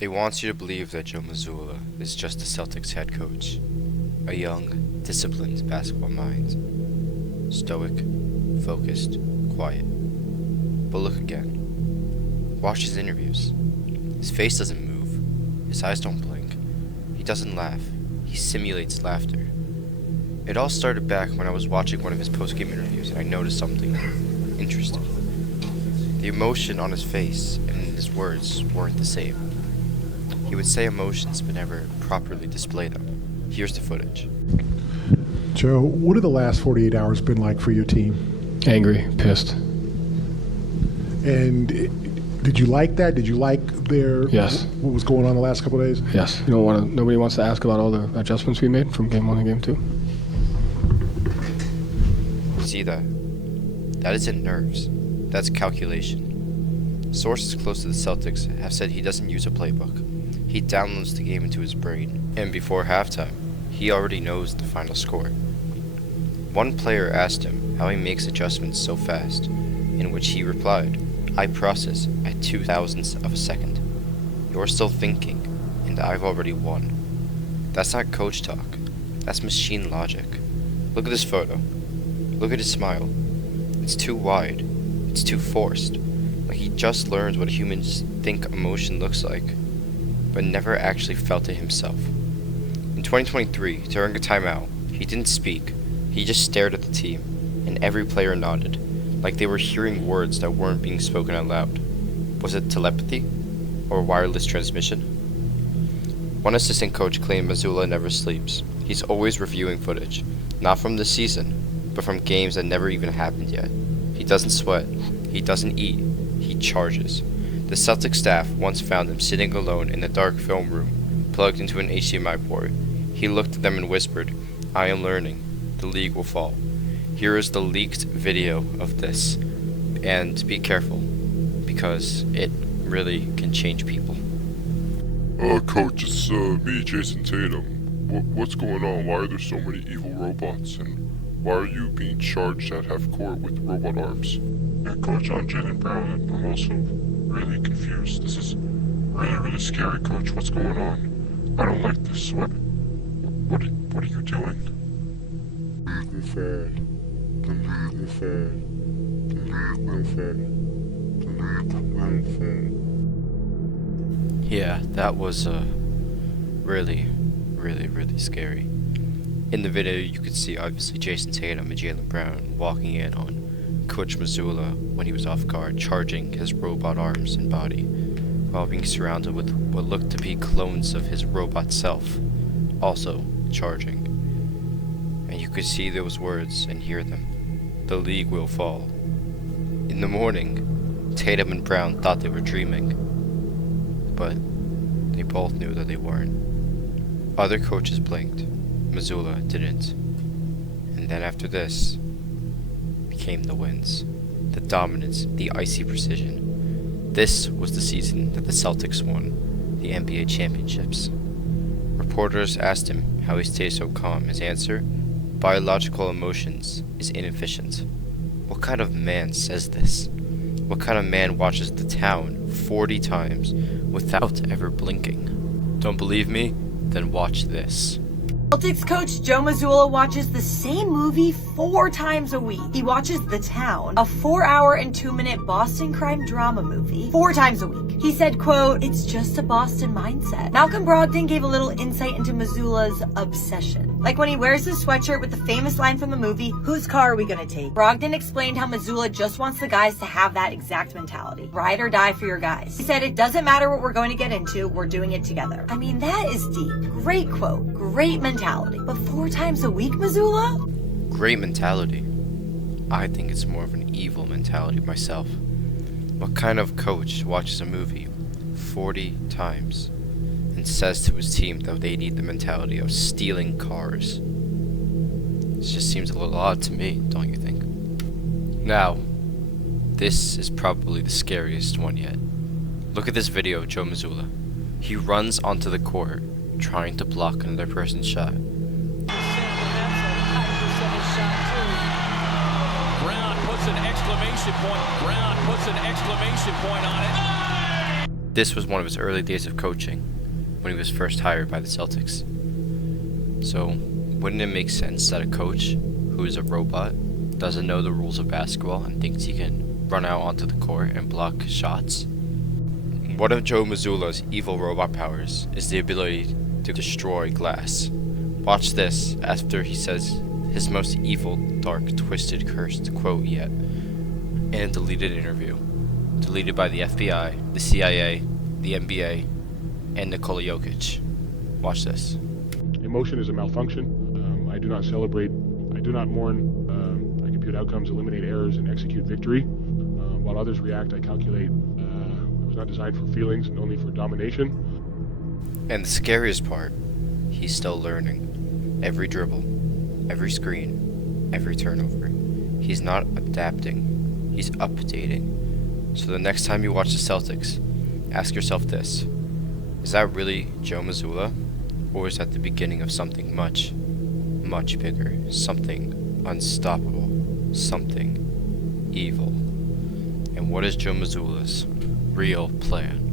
They want you to believe that Joe Mazulla is just the Celtics head coach, a young, disciplined basketball mind. Stoic, focused, quiet. But look again. Watch his interviews. His face doesn't move. His eyes don't blink. He doesn't laugh. He simulates laughter. It all started back when I was watching one of his post-game interviews and I noticed something interesting. The emotion on his face and in his words weren't the same. He would say emotions but never properly display them. Here's the footage. Joe, what have the last 48 hours been like for your team? Angry, pissed. And did you like that? Did you like Yes. what was going on the last couple of days? Yes. Nobody wants to ask about all the adjustments we made from game 1 to game 2. See that? That isn't nerves. That's calculation. Sources close to the Celtics have said he doesn't use a playbook. He downloads the game into his brain, and before halftime, he already knows the final score. One player asked him how he makes adjustments so fast, in which he replied, "I process at 2,000ths of a second. You're still thinking, and I've already won." That's not coach talk. That's machine logic. Look at this photo. Look at his smile. It's too wide. It's too forced. Like he just learned what humans think emotion looks like, but never actually felt it himself. In 2023, during a timeout, he didn't speak. He just stared at the team, and every player nodded, like they were hearing words that weren't being spoken out loud. Was it telepathy? Or wireless transmission? One assistant coach claimed Mazzulla never sleeps. He's always reviewing footage, not from this season, but from games that never even happened yet. He doesn't sweat. He doesn't eat. He charges. The Celtics staff once found him sitting alone in a dark film room, plugged into an HDMI port. He looked at them and whispered, "I am learning. The league will fall." Here is the leaked video of this. And be careful, because it really can change people. Coach, it's me, Jason Tatum. What's going on? Why are there so many evil robots? And why are you being charged at half court with robot arms? Yeah, Coach, I'm Jalen Brown. I'm also really confused. This is really scary, Coach. What's going on? I don't like this. What are you doing? The league will fall. The league will fall. The league will fall. The league will fall. Yeah, that was really scary. In the video, you could see obviously Jason Tatum and Jalen Brown walking in on Coach Mazzulla when he was off guard, charging his robot arms and body, while being surrounded with what looked to be clones of his robot self, also charging. And you could see those words and hear them. The league will fall. In the morning, Tatum and Brown thought they were dreaming, but they both knew that they weren't. Other coaches blinked. Mazzulla didn't. And then after this came the wins, the dominance, the icy precision. This was the season that the Celtics won the NBA championships. Reporters asked him how he stays so calm. His answer, biological emotions is inefficient. What kind of man says this? What kind of man watches the town 40 times without ever blinking? Don't believe me? Then watch this. Celtics coach Joe Mazulla watches the same movie 4 times a week. He watches The Town, a 4-hour and 2-minute Boston crime drama movie, 4 times a week. He said, quote, "It's just a Boston mindset." Malcolm Brogdon gave a little insight into Mazzulla's obsession. Like when he wears his sweatshirt with the famous line from the movie, "Whose car are we gonna take?" Brogdon explained how Mazzulla just wants the guys to have that exact mentality. Ride or die for your guys. He said, "It doesn't matter what we're going to get into, we're doing it together." I mean, that is deep. Great quote. Great mentality. But 4 times a week, Mazzulla? Great mentality. I think it's more of an evil mentality myself. What kind of coach watches a movie 40 times and says to his team that they need the mentality of stealing cars? It just seems a little odd to me, don't you think? Now, this is probably the scariest one yet. Look at this video of Joe Mazulla. He runs onto the court trying to block another person's shot. Brown puts an exclamation point on it. This was one of his early days of coaching, when he was first hired by the Celtics. So, wouldn't it make sense that a coach who is a robot doesn't know the rules of basketball and thinks he can run out onto the court and block shots? One of Joe Mazzulla's evil robot powers is the ability to destroy glass. Watch this after he says his most evil, dark, twisted, cursed quote yet in a deleted interview. Deleted by the FBI, the CIA, the NBA, and Nikola Jokic. Watch this. Emotion is a malfunction. I do not celebrate, I do not mourn. I compute outcomes, eliminate errors, and execute victory. While others react, I calculate. It was not designed for feelings and only for domination. And the scariest part, he's still learning. Every dribble, every screen, every turnover. He's not adapting, he's updating. So the next time you watch the Celtics, ask yourself this: is that really Joe Mazulla? Or is that the beginning of something much, much bigger? Something unstoppable. Something evil. And what is Joe Mazzulla's real plan?